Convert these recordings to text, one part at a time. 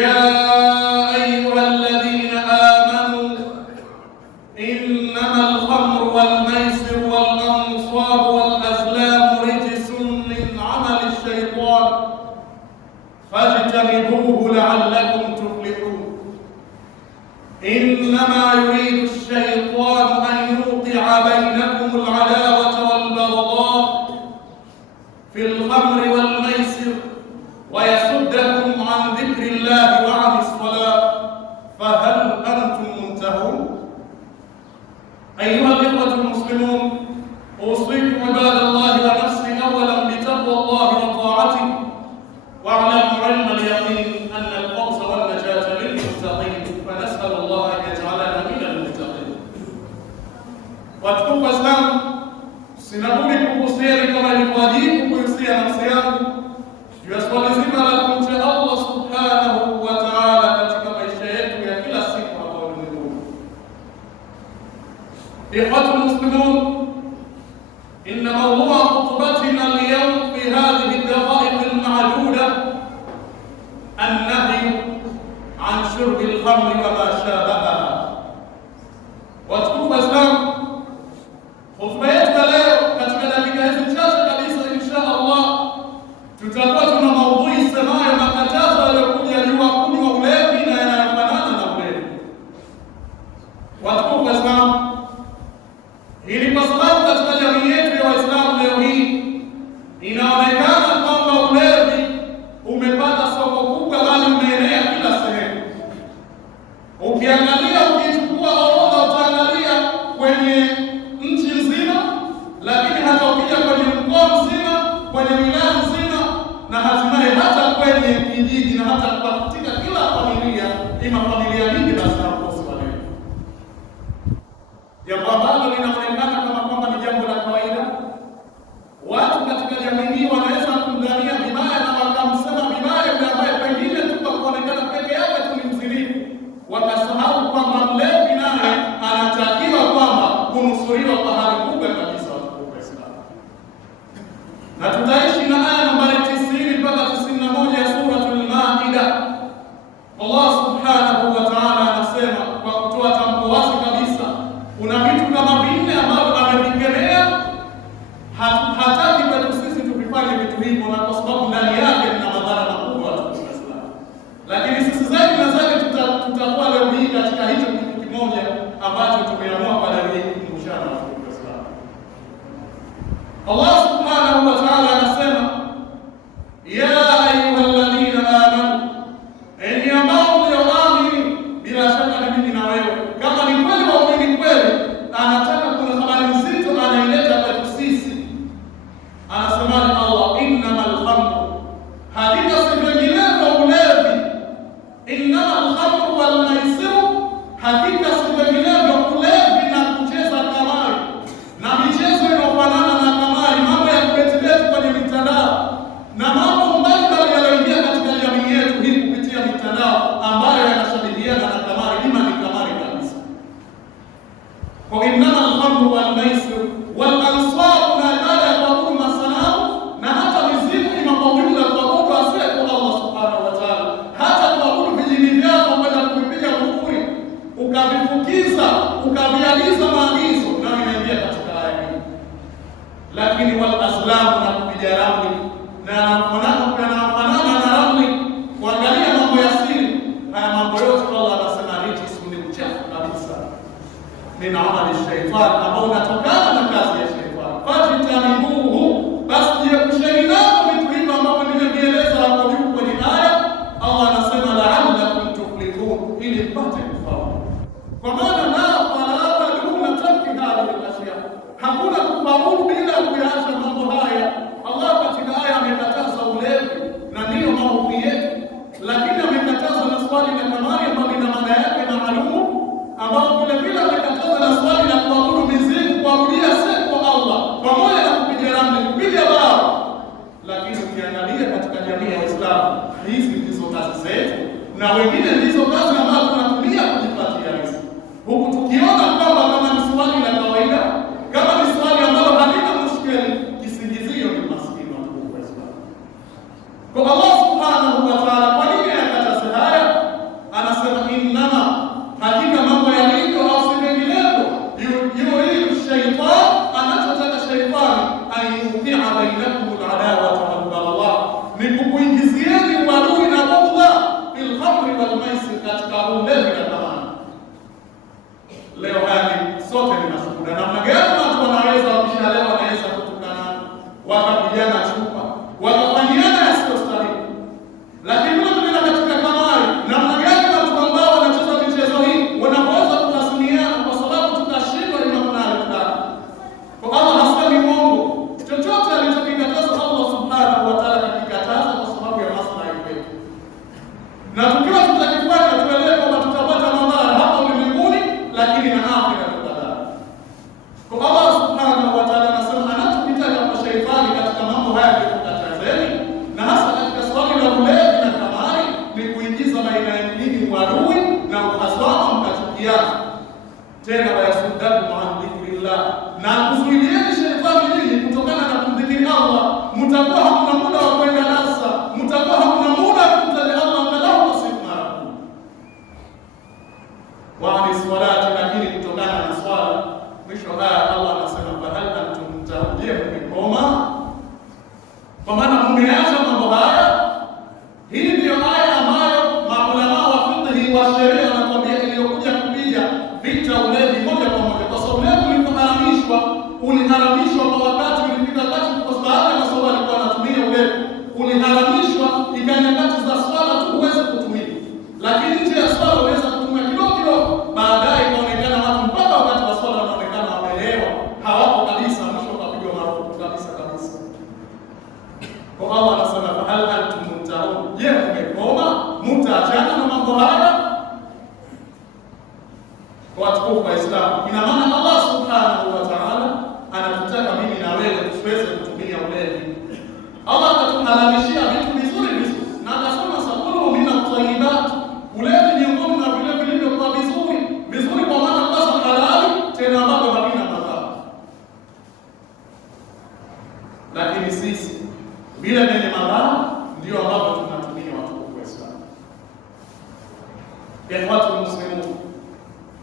يا أيها الذين آمنوا إنما الخمر والميسر والأنصاب والأزلام رجس من عمل الشيطان فاجتنبوه لعلكم تفلحون. إنما يريد الشيطان أن يوقع بينكم العداوة والبغضاء في الخمر والميسر ويصدكم عن ذكر الله وعن الصلاة فهل أنتم منتهون؟ أيها الإخوة المسلمون، أوصيكم عباد الله ونفسي أولا بتقوى الله وطاعته، واعلموا علم اليقين أن الفوز والنجاة للمتقين، فنسأل الله أن يجعلنا من المتقين. Watukufu Waislamu, sina budi kukuhusieni kama ilivyowajibu kuhusia nafsi yangu juu ya swali zima la kumcha Allah subhanahu wa ta'ala katika maisha yetu ya kila siku hapa ulimwenguni. Ikhwatu muslimun, inna mawdhu'a khutbatina al-yawm fi hadhihi ad-daqa'iq al-ma'duda an-nahyu 'an shurbi al-khamri wa ma shabahaha. Watukufu Waislamu, hotuba yetu leo katika dakika hizi chache kabisa insha Allah tutakuwa tuna maudhui semayo makatazo yaliyokuja juu ya kunywa ulevi na yanayofanana na ulevi. Watukufu Waislamu, hili kwa sababu katika jamii yetu ya Waislamu leo hii inaonekana kwamba ulevi umepata soko kubwa, bali umeenea kila sehemu. Ukiangalia, ukichukua orodha utaangalia kwenye nchi nzima, lakini hata ukija kwenye mkoa mzima, kwenye wilaya nzima, na hatimaye hata kwenye kijiji na hata katika kila familia, ima familia nyingi basi hakosi walevi. Jambo ambalo linaonekana kama kwamba ni jambo la kawaida. Watu katika jamii hii wanaweza kumdhania vibaya na wakamsema vibaya yule ambaye pengine tu kwa kuonekana peke yake tu ni mzinifu, wakasahau kwamba mlevi naye anatakiwa kwamba kunusuriwa kwa hali kubwa kabisa. Watukufu Waislamu, na tutaishi na aya nambari 90 mpaka 91 ya Suratul Maida. Allah subhanahu wa ta'ala anasema kwa kutoa tamko wazi kabisa, kuna vitu kama vinne ambavyo amevikemea, hataki kwetu sisi tuvifanye vitu hivyo, na kwa sababu ndani yake mna madhara makubwa. Watukufu Waislamu, lakini sisi zaidi na zaidi tutakuwa leo hii katika hicho kitu kimoja ambacho tumeamua kwa dalili hii kumshana. Watukufu Waislamu, Allah subhanahu wa ta'ala anasema ya ayyuhalladhina amanu, enyi ambao mlioamini. Bila shaka ni mimi na wewe, kama ni kweli waumini kweli, anataka kuna habari nzito anaileta kwetu sisi. Anasema Allah, innamal khamru, hakika si vinginevyo ulevi, innamal khamru wal maisiru, hakika si vinginevyo ulevi na kucheza kamari na michezo inayofanana na kamari, mambo ya kubetibeti kwenye mitandao na mambo mbalimbali yanayoingia katika jamii yetu hii kupitia mitandao ambayo yanashadidiana na kamari, ima ni kamari kabisa. Kwa innamal khamru wal maisir wal ansab, na ibada ya kuabudu masanamu na hata mizimu, ima kuabudu na kuabudu asiyekuwa Allah subhanahu wa ta'ala, hata kuabudu vijini vyako kwenda kuvipiga kufuri, ukavifukiza ukaviagiza maagizo, na inaingia katika aya hii. Lakini wal azlamu, na kupiga ramli na yanafanana na ramli, kuangalia mambo ya siri, haya mambo yote Allah anasema rijsun, ni uchafu kabisa, min amali shaytan, ambao unatokana na kazi ya shaytan. Fajtanibuhu, basi jiepusheni nao vitu hivyo ambavyo nimevieleza hapo juu kwenye aya. Allah anasema la'allakum tuflihun, ili mpate kufaulu. Kwa maana la duna tarki hadhihi al-ashya, hakuna kufaulu bila kuyaacha mambo haya. Allah katika aya amekataza ulevi na ndiyo maudhui yetu, lakini amekataza na swali la kamari ambalo lina maana yake maalumu, ambao vile vile amekataza na swali la kuabudu mizimu, kuabudia siku Allah pamoja na kupiga ramli, kupiga bao. Lakini ukiangalia katika jamii ya Uislamu, hizi ndizo kazi zetu, na wengine ndizo kazi ambazo tunatumia kujipatia riziki, huku tukiona kwamba kama ni swali la kawaida, kama ni swali ambalo halina mushkeli, kisingizio ni maskini. Watukufu Waislamu, kwa Allah subhanahu wa ta'ala, kwa nini anakataza haya? katika ulevi na tamaa. Leo hadi sote ni mashuhuda namna gani watu wanaweza wakishalewa wanaweza kutukana, wakapigana chupa, wakafanyiana yasiyostahili. Lakini vile katika kamari, namna gani watu ambao wanacheza michezo hii wanaweza kutasimiana, kwa sababu tutashindwa imamnalo fulani. Kwa Allah hasemi Mungu chochote alichokikataza Allah subhanahu wa ta'ala kikataza kwa sababu ya maslahi yetu, na tukiwa tutakifanya tuelewe kwamba tutapata madhara hapa ulimwenguni, lakini na akhera tutadhara. Kwa Allah subhanahu wa ta'ala anasema anachokitaja kwa shaitani katika mambo haya ya kukatazeni, na hasa katika swali la ulevi na kamari, ni kuingiza baina ya nyinyi uadui na uhasama, mkachukiana. Tena wayasuddakum an dhikrillah, na kuzuilieni shaitani nyinyi kutokana na kumdhikiri Allah. Mtakuwa hamna muda wa kwenda nasa, mtakuwa hamna muda wa kumtaja Allah angalau siku mara kumi. Wa ani salati, lakini kutokana na swala. Mwisho haya Allah anasema fahal antum muntahun, mmekoma? Kwa maana mmeacha mambo haya. Hii ndio aya ambayo maulama wa fiqh wa sheria wanatuambia iliyokuja kupiga vita ulevi moja kwa moja, kwa sababu ulevi uliharamishwa kwa wakati ulifika wakati, kwa sababu ya swala alikuwa anatumia ulevi, uliharamishwa ikaja kati za swala tu uweze kutumia, lakini nje ya swala uweza kutumia kidogo kidogo. Baadaye ikaonekana watu mpaka wakati wa swala wanaonekana wameelewa, hawapo kabisa, mwisho kapigwa marufuku kabisa kabisa. Kwa Allah anasema fahal antum muntahun, mmekoma? Mtaachana na mambo haya? Kwa watukufu wa Islam, ina maana Allah subhanahu wa ta'ala anatutaka mimi na wewe tusiweze kutumia ulevi. Allah atatuhalalishia vitu vizuri vizuri, na akasema sakulu min at-tayyibat, ulevi miongoni na vile vilivyokuwa vizuri vizuri, kwa maana kwanza halali, tena ambavyo havina madhara. Lakini sisi vile vyenye madhara ndio ambavyo tunatumia, watukufu wa Islam. Watu muslimu,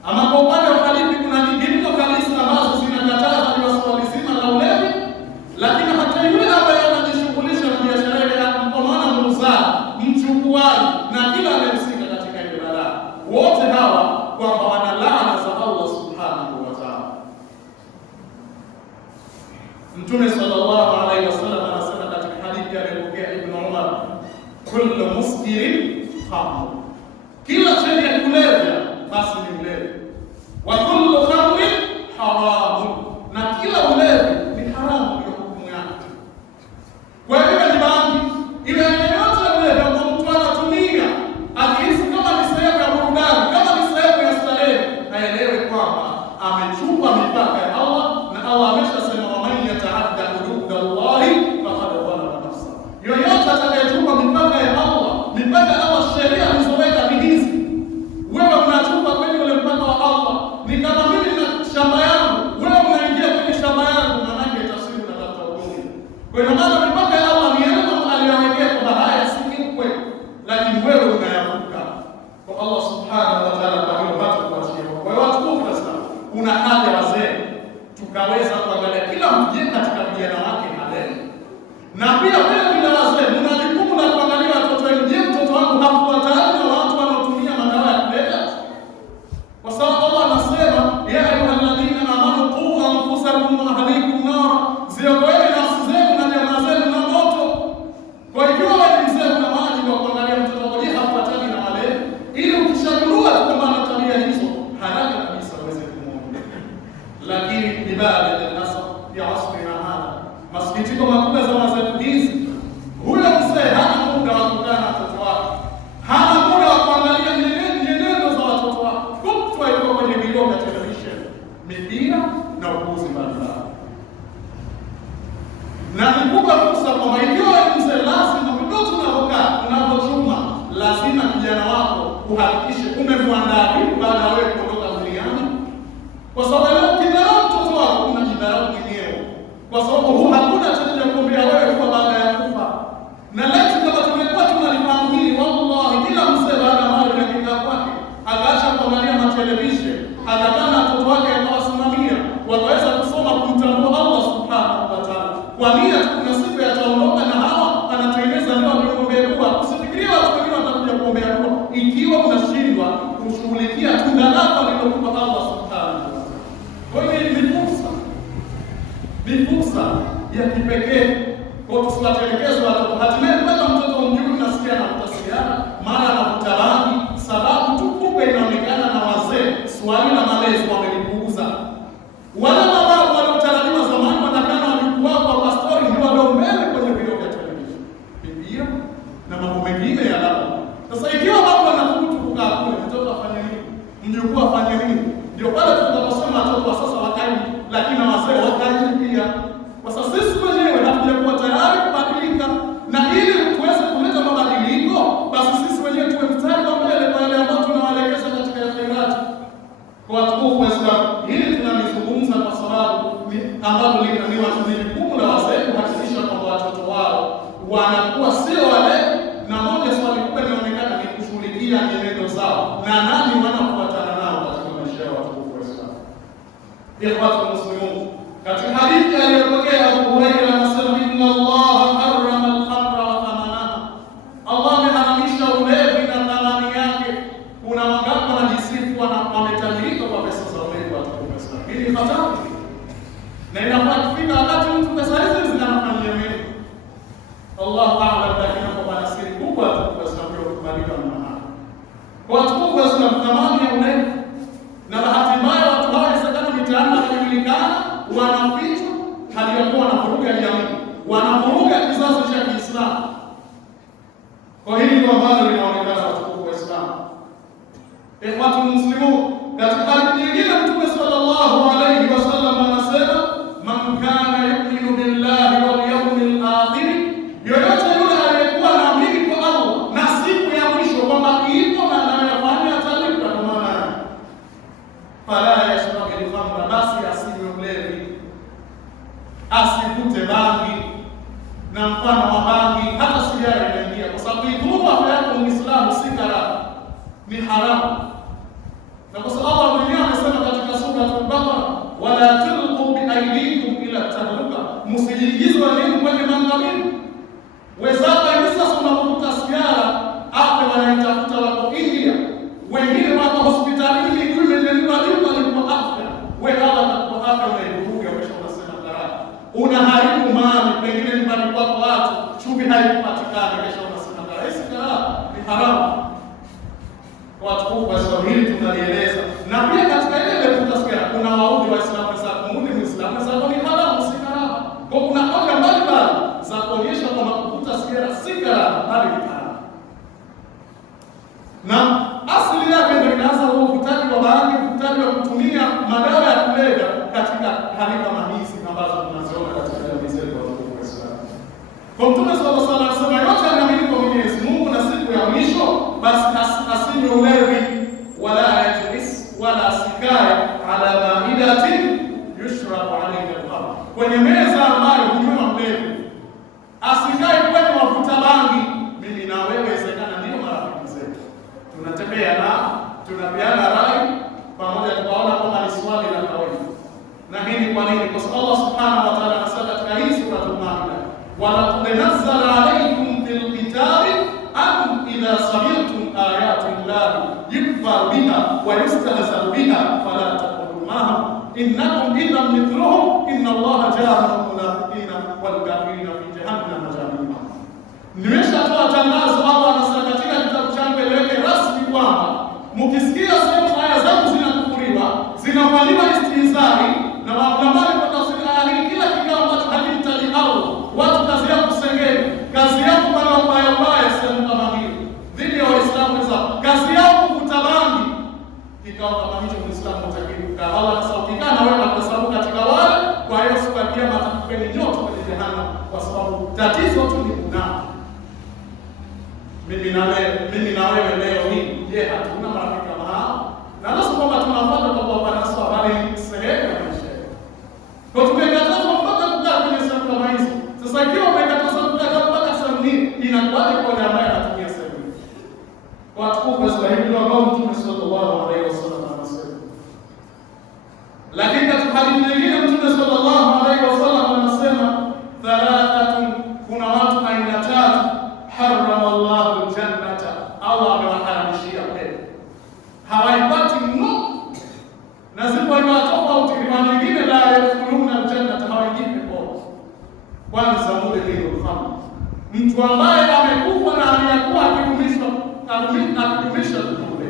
ama kwa upande wa hadithi kuna nyingine kabisa ambazo zinakataza kwa swala zima la ulevi, lakini hata yule ambaye anajishughulisha na biashara ile, kwa maana muuzaji, mchukuaji na kila anayehusika katika ile balaa, wote hawa kwamba wana laana za Allah subhanahu wa ta'ala. Mtume sallallahu alaihi wasallam anasema katika hadithi aliyopokea Ibn Umar, kullu muskirin khamr, kila chenye kulevya basi ni ulevi. Wa kullu khamrin haramun, na kila ulevi ni haramu kwa hukumu yake. Kwa hiyo ni bangi ile yote ulevi ambao mtu anatumia akihisi kama ni sehemu ya burudani, kama ni sehemu ya starehe, aelewe kwamba amechupa mipaka ya Allah, na Allah ameshasema wa man yata'adda hududallahi faqad zalama nafsa. Yoyote atakayechupa mipaka ya Allah, mipaka ya Allah, sheria alizoweka ni hizi. Wewe unachupa kwenye ule mpaka wa Allah, ni kama mimi na shamba yangu, wewe unaingia kwenye shamba yangu, maana yake tafsiri na tafuta ugomvi. Kwa hiyo maana mipaka ya Allah ni yale aliyowekea kwa haya si kiukwe, lakini wewe unayavuka. Kwa Allah subhanahu wa ta'ala, kwa hiyo watu kuachia. Kwa hiyo watu kwa Islam, kuna haja wazee tukaweza kuangalia kila mmoja katika vijana wake halali, na pia vile wazee mna jukumu la kuangalia watoto wenu. Je, mtoto wangu hakufuatana na watu wanaotumia madawa ya kulevya? Kwa sababu Allah anasema ya ayyuhalladhina amanu qu anfusakum wa ahlikum nar, ziokoeni nafsi zenu na jamaa zenu na moto. Kwa hiyo wewe ni mzee, una wajibu wa kuangalia mtoto wako je hafuatani na wale, ili ukishagundua kwamba ana tabia hizo haraka kabisa uweze kumwondoa. Lakini ibada ya nasa ya asrina hada, masikitiko makubwa za wazee hizi, huyo mzee hana muda wa kukaa na watoto wake, hana muda wa kuangalia nyenendo za watoto wake, kutwa yuko kwenye video ya television, mipira na upuuzi mbalimbali. Na nikupa fursa kwamba ikiwa mzee, lazima mtoto unapokaa unapochuma, lazima kijana wako uhakikishe umemwandaa vipi baada ya wewe kuondoka duniani, kwa sababu leo ukidharau mtoto wako unajidharau mwenyewe, kwa sababu hakuna cha kuombea wewe kwa baada ya kufa. Na leo kama tumekuwa tunalifahamu hili, wallahi kila mzee baada ya mali na kwake akaacha kuangalia na television, akakaa na watoto wake akawasimamia, wakaweza kusoma kumtambua Allah subhanahu wa ta'ala. Kwa nia kuna siku yataondoka na hawa anatengeneza ndio kuombea. Usifikirie watu wengine watakuja kuombea kuwa ikiwa unashindwa kushughulikia tunda lako alilokupa Allah subhanahu wa ta'ala. Kwa hiyo ni fursa ya kipekee kwa tusiwatelekeze watoto. Hatimaye mpaka mtoto mjui nasikia na kutasiana mara na kutarangi, sababu tu kumbe inaonekana na wazee swali na malezi wamelipuuza. Wale ambao waliotarajiwa zamani wanakana walikuwa kwa pastori ndio walio mbele kwenye video vya televisheni, Biblia na mambo mengine ya lala. Sasa ikiwa watu wanafutu kukaa kule, mtoto afanye nini? Mjukuu afanye nini? Ndio pale tunaposema watoto wa sasa wakai, lakini wazee wakai pia. Kwa sasa sisi wenyewe hatujakuwa tayari kubadilika, na ili tuweze kuleta mabadiliko, basi sisi wenyewe tuwe mstari wa mbele kwa wale ambao tunawaelekeza katika khairati. Kwa watukufu wa Islam, hili tunalizungumza kwa sababu ambalo ni jukumu la wazee kuhakikisha kwamba watoto wao wanakuwa sio wale, na moja swali kubwa linaonekana ni kushughulikia nyenendo zao na nani wanafuatana nao katika maisha ya watukufu wa Islam. Ikhwatu muslimun, katika hadithi aliyopokea Abu Hurairah anasema, inna Allah harrama al-khamra wa thamanaha, Allah ameharamisha ulevi na thamani yake. Kuna wangapi wanajisifu wametajirika kwa pesa za ulevi watukufu wa Islam? Hili ni hatari, na inafaa kufika wakati mtu pesa hizi zinamfanyia mema. Allah a'lam, lakini kwa banasiri kubwa watukufu wa Islam ndio kubadilika mama. Kwa watukufu wa Islam, thamani ya ulevi, na bahati mbaya watu hawa inawezekana mitaani wanajulikana wanafichwa hali ya kuwa wanavuruga jamii, wanavuruga kizazi cha Kiislamu. Kwa hili ndio ambalo linaonekana watukufu wa Islam. Ikhwatu muslimun, katika hadithi nyingine Mtume sallallahu alayhi wasallam anasema, man kana yu'minu billahi wal yawmil akhir, yoyote yule aliyekuwa anaamini kwa Allah na siku ya mwisho kwamba ipo na anayofanya atalipa kwa maana, fala yashrabu al-khamra, basi asinywe ulevi, asivute bangi na mfano wa bangi, hata sigara inaingia, kwa sababu idhuru afya yako Muislamu si karaha, ni haramu. Na kwa sababu Allah mwenyewe amesema katika sura Al-Baqara, wala tulqu bi aydikum ila tahluka, msijiingize wenyewe kwenye maangamivu. Wezaka hivi sasa unapokuta sigara, afya wanaitafuta wako India, wengine wako hospitalini, miguu imenyanyuka lipa lipo afya, wewe Allah kwa afya unaivuruga, kesho unasema karaha, unaharibu mali, pengine nyumbani kwako watu chumvi haipatikani, kesho unasema karaha. Hii karaha ni haramu. Kwa watukufu wa Islam, hili tunalieleza. Na pia katika ile tutasikia kuna waudhi wa Islam za kumudi Muislamu za ni haramu, si karaha. Kwa kuna hoja mbalimbali za kuonyesha kwamba kuvuta sigara si karaha, bali ni haramu. Na asili yake ndio inaanza huo uvutaji wa bangi, uvutaji wa kutumia madawa ya kulevya katika hali kama hizi ambazo tunaziona katika jamii zetu watukufu wa Islam. Kwa Mtume sallallahu alaihi wasallam anasema, yote anaamini kwa Mwenyezi Mungu na siku ya mwisho, basi asinywe ulevi, wala yajlis, wala asikae ala maidatin yushrabu alayha al-khamr, kwenye meza ambayo hunywa mlevi. Asikae kwenye wavuta bangi. Mimi na wewe inawezekana ndio marafiki zetu, tunatembea na tunapeana rai pamoja, tukaona kama ni swali la kawaida. Na hii ni kwa nini? Kwa sababu Allah subhanahu wa ta'ala anasema katika hii sura Al-Maida, wala tunazzala alaykum fil kitabi an idha sami'tum ayati llahi yukfar biha wa yustahza'u biha fala taqulu ma'ahum innakum idhan mithluhum inna Allaha ja'ala al-munafiqina wal kafirina fi jahannam jami'a. Nimeshatoa tangazo, Allah anasema katika kitabu changu eleweke rasmi kwamba mkisikia sehemu aya zangu zinakufuriwa, zinafanywa istihzai na maulama kwa tafsiri aya hii, kila kikao ambacho hakimtaji Allah, watu kazi yao kusengenya, kazi yao kufanya ubaya sehemu kama hiyo dhidi ya Waislamu wenzao, kazi yao kuvuta bangi, kikao kama hicho Muislamu hatakiwi kukaa. Allah anasaukiana na wewe kwa sababu katika wale, kwa hiyo siku ya kiyama atakupeni nyoto kwenye jehanamu, kwa sababu tatizo tu ni kunao. Mimi na wewe leo hii, je, hatuna marafiki kama hao? Na nasi kwamba tunapata kwa baba na swali sehemu ya maisha. Kwa tumekatazwa mpaka kukaa kwenye sehemu kama hizo. Sasa ikiwa umekatazwa kukaa mpaka sehemu hii, inakuwaje kwa yule ambaye anatumia sehemu hii? Watukufu wa Islam, ndio ambao Mtume sallallahu alaihi wasallam anasema. Lakini katika hadithi nyingine Mtume sallallahu alaihi wasallam anasema, thalathatun, kuna watu aina tatu, harrama Allahu al-jannata, Allah amewaharamisha wanaishia pepo, hawaipati mno. Na zipo riwaya tofauti, riwaya nyingine la yadkhuluna aljannata, hawaingii peponi. Kwanza mule hilo kama mtu ambaye amekufa na aliyakuwa akidumisha ule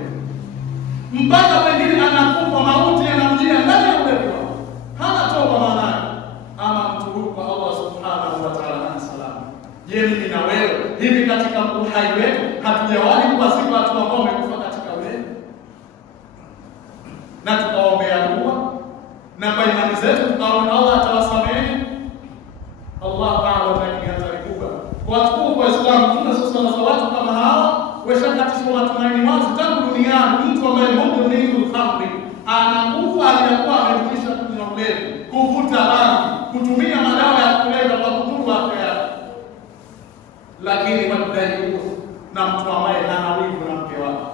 mpaka pengine anakufa, mauti yanamjia ndani ya ulevi wake, hana toba maana, ama mtu huyu kwa Allah subhanahu wa ta'ala na salama. Je, mimi na wewe hivi katika uhai wetu hatujawahi kuwa si watu ambao wamekufa katika ulevi na tukaombea dua na kwa imani zetu tukaona Allah atawasamehe? Allah ta'ala ni hatari kubwa kwa watu wa Islam. Tuna sasa na watu kama hawa washakatishwa matumaini wazi tangu duniani. Mtu ambaye Mungu ni khamri anakufa aliyakuwa amedumisha kunywa ulevi, kuvuta bangi, kutumia madawa ya kulevya kwa kudhuru afya yake. Lakini wadaiyu na mtu ambaye hana wivu na mke wake,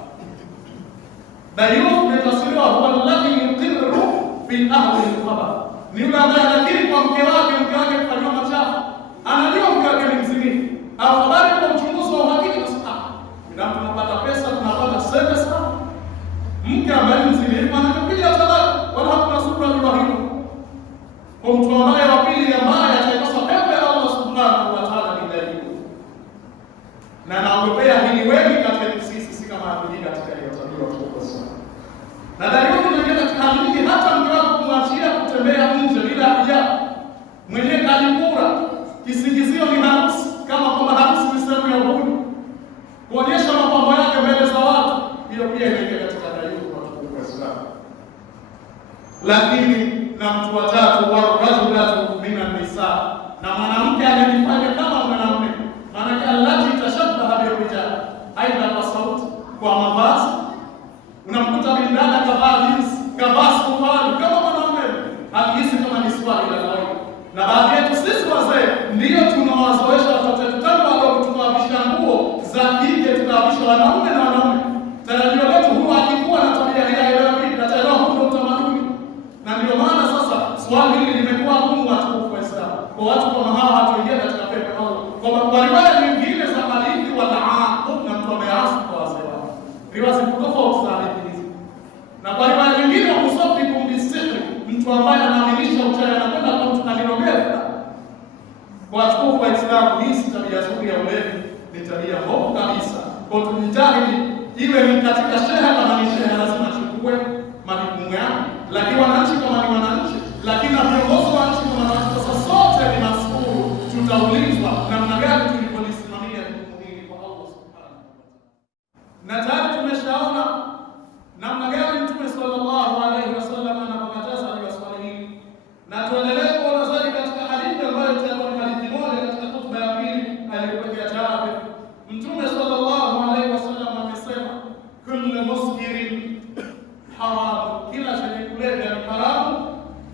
daiyu metafsiriwa huwa alladhi yuqirru fi ahli al-khabar, ni yule ambaye anakiri kwa mke wake kufanywa machafu, anajua mke wake ni mzinifu, au habari kwa uchunguzi wa uhakika na sahihi, na tunapata pesa, tunapata service. Mke ambaye ni mzinifu anakupiga talaka, wala hakuna subra ni wahimu. Kwa mtu ambaye wa pili ambaye ataikosa pepo ya Allah subhanahu wa ta'ala ni daiyu, na naogopea hili wengi katika sisi, si kama hatuji katika hiyo tabia kubwa sana. Na daiyu ni katika hali hata mke wako kumwachia kutembea nje bila hijab, mwenye kalikura, kisingizio ni harusi, kama kwamba harusi ni sehemu ya uhuni, kuonyesha mapambo yake mbele za watu, hiyo pia inaingia katika daiyu kwa Uislamu. Lakini na mtu wa tatu, wa rajulatu minan nisa, na mwanamke anajifanya kama mwanamume, maana allati tashabbaha birijal, aidha kwa sauti, kwa mavazi. Unamkuta bindana kavaa jeans, kavaa suruali kama mwanamume, hakisi kama ni swali la kawaida. Na baadhi yetu sisi wazee ndio tunawazoesha watoto wetu tangu wadogo, tunawavisha nguo za kike, tunawavisha wanaume na wanaume. Tarajio letu huwa akikuwa na tabia hii haelewi, na tayari huo utamaduni. Na ndio maana sasa swali hili limekuwa gumu watu wa Islam. Kwa watu kama hawa hatuingia katika pepo ya Allah. Kwa riwaya nyingine za hadithi wa ta'aqub, na mtu ameasi kwa wazee wake, riwaya tofauti za hadithi hizi. Na kwa riwaya nyingine wa musafi kumdisiri, mtu ambaye anaaminisha uchawi anakwenda kwa mtu alirogeka. Kwa watu wa Islam, hii si tabia nzuri ya ulevi, ni tabia mbovu kabisa. Kwa tujitahidi iwe ni katika shehe, kama ni shehe lazima chukue majukumu yake, lakini wananchi kama ni wananchi, lakini na viongozi wa nchi kama wananchi, sasa sote ni masuhuru, tutaulizwa namna gani tulipolisimamia jukumu hili kwa Allah subhanahu wa ta'ala. Na tayari tumeshaona namna gani Mtume sallallahu alaihi wasallam anapokataza swali hili, na tuendelee kuona zaidi katika hadithi ambayo tutakuwa ni hadithi moja katika hotuba ya pili aliyopokea Jabir. Mtume sallallahu alaihi wasallam amesema, kullu muskirin haram, kila chenye kulevya ni haramu.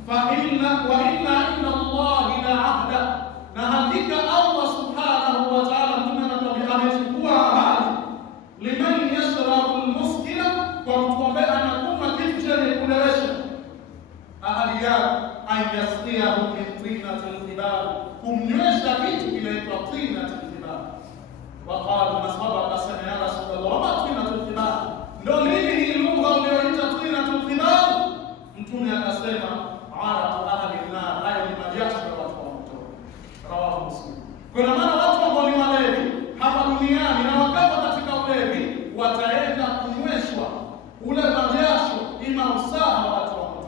Fa inna inna Allahi la ahda, na hakika Allah subhanahu wa ta'ala, Mtume anatuambia amechukua ahadi, liman yashrabu almuskira, kwa mtu ambaye anakunywa kitu chenye kulewesha, ahadi yake an yasqiyahu min tinatil jibal, kumnywesha kitu kinaitwa tinatil jibal. Waqala masahaba akasema, ya Rasulullah, ma tinatil jibal, ndio nini hii lugha unayoita tinatil jibal? Mtume akasema, aratu ahli an-nar, hayo ni majasho ya watu wa moto. Rawahu Muslim. Kwa maana watu ambao ni walevi hapa duniani na wakafa katika ulevi wataenda kunyweshwa ule majasho, ima usaha wa watu wa moto.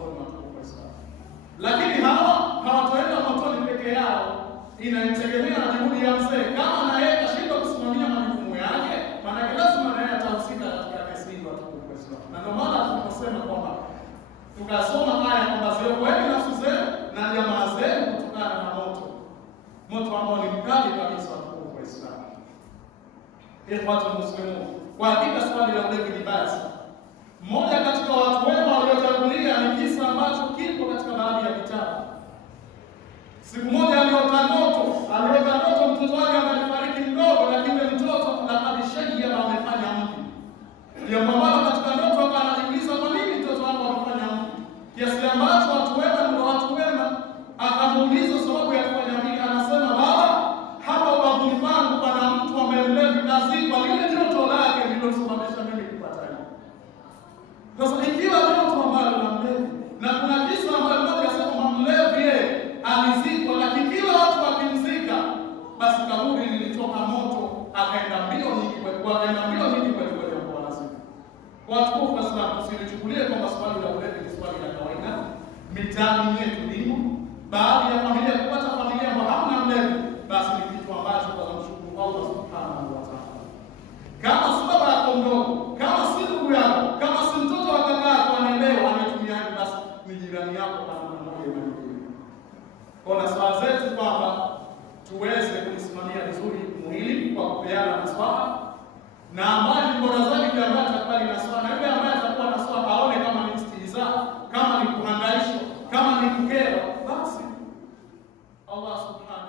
Lakini hawa hawataenda motoni peke yao, inategemea na juhudi ya mzee. Kama na yeye atashindwa kusimamia majukumu yake, maana lazima na yeye atahusika katika kesi hii watu wa Islam. Na ndio maana tunasema kwamba tukasoma haya kwamba ziokoeni nafsi zenu na jamaa zenu kutokana na moto ambao ni mkali kabisa wa Islam. Ikhwatu muslimun, kwa hakika swali la ulevi ni basi. Mmoja katika watu wema waliotangulia ni kisa ambacho kipo katika baadhi ya vitabu. Siku moja aliota ndoto mtoto wake amefariki mdogo, lakini mtoto akabishia amefanya mtu. Ndio ambalo katika ndoto akajiuliza, kwa nini mtoto wangu amefanya mtu? Kiasi ambacho watu wema akamuuliza sababu ya kufanya hivi, anasema, baba, hapa ubavuni pangu pana mtu ambaye mlevi kazikwa, lile joto lake lililosababisha mimi kufa. Sasa ikiwa mtu ambaye ana mlevi, na kuna kisa ambacho mmoja anasema mlevi yeye alizikwa, lakini kila watu wakimzika, basi kaburi lilitoka moto, akaenda mbio nyingi kwa Bwana siku. Watu kwa sababu usilichukulie kwamba swali la ulevi ni swali la kawaida. Mitaani yetu limo, baadhi ya familia kupata familia ambayo hamna mlevi, basi ni kitu ambacho tunamshukuru Allah subhanahu wa ta'ala. Kama si baba yako mdogo, kama si ndugu yako, kama si mtoto wa kaka yako anaelewa anatumia, basi ni jirani yako kwa namna moja au nyingine. Kwa swala zetu kwamba tuweze kusimamia vizuri mwili kwa kupeana nasaha, na ambaye ni bora zaidi ambaye atakuwa ni nasaha, na yule ambaye atakuwa nasaha aone kama ni mstiliza, kama ni kuhangaisha, kama ni kukera, basi Allah subhanahu